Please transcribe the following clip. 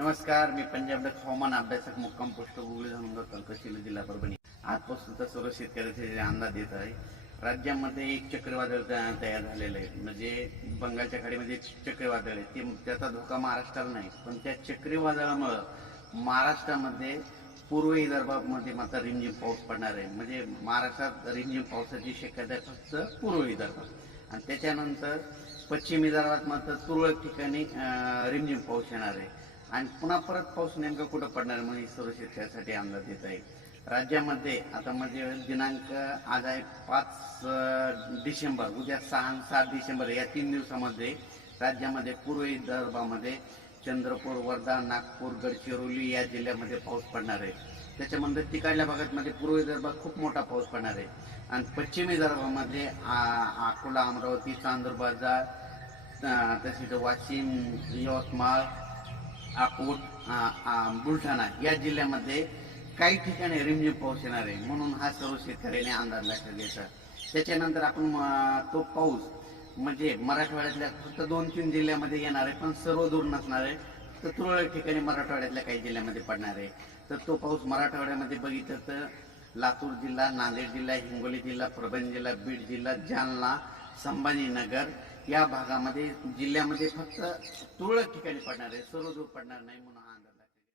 नमस्कार, मी पंजाब हवामान अभ्यासक मुक्काम पोस्ट गुगली धनुंगा तालुका शिल्लोड जिल्हा परभणी. आजपासून सर्व शेतकऱ्याचे अंदाज येत आहे. राज्यामध्ये एक चक्रीवादळ तयार झालेलं आहे. म्हणजे बंगालच्या खाडीमध्ये चक्रीवादळ आहे. त्याचा धोका महाराष्ट्राला नाही, पण त्या चक्रीवादळामुळं महाराष्ट्रामध्ये पूर्व विदर्भामध्ये मात्र रिमझिम पाऊस पडणार आहे. म्हणजे महाराष्ट्रात रिमझिम पावसाची शक्यता आहे फक्त पूर्व विदर्भात, आणि त्याच्यानंतर पश्चिम विदर्भात मात्र तुरळक ठिकाणी रिमझिम पाऊस येणार आहे. आणि पुन्हा परत पाऊस नेमका कुठं पडणार म्हणजे सर्व शेतकऱ्यासाठी अंदाज येत आहे. राज्यामध्ये आता म्हणजे दिनांक आज आहे 5 डिसेंबर, उद्या 6 आणि 7 डिसेंबर या 3 दिवसामध्ये राज्यामध्ये पूर्व विदर्भामध्ये चंद्रपूर, वर्धा, नागपूर, गडचिरोली या जिल्ह्यामध्ये पाऊस पडणार आहे. त्याच्यामध्ये तिकडल्या भागामध्ये पूर्व विदर्भात खूप मोठा पाऊस पडणार आहे. आणि पश्चिम विदर्भामध्ये अकोला, अमरावती, चांदूर, तसेच वाशिम, यवतमाळ, अकोट, बुलढाणा या जिल्ह्यामध्ये काही ठिकाणी रिमझिम पाऊस येणार आहे. म्हणून हा सर्व शेतकऱ्याने अंदाज लक्षात घ्यायचा. त्याच्यानंतर आपण तो पाऊस म्हणजे मराठवाड्यातल्या फक्त 2-3 जिल्ह्यामध्ये येणार आहे, पण सर्व दूर नसणार आहे. तर तुरळक ठिकाणी मराठवाड्यातल्या काही जिल्ह्यामध्ये पडणार आहे. तर तो पाऊस मराठवाड्यामध्ये बघितलं तर लातूर जिल्हा, नांदेड जिल्हा, हिंगोली जिल्हा, परभणी जिल्हा, बीड जिल्हा, जालना, संभाजीनगर या भागामध्ये जिल्ह्यामध्ये फक्त तुरळक ठिकाणी पडणार आहे, सर्व दूर पडणार नाही. म्हणून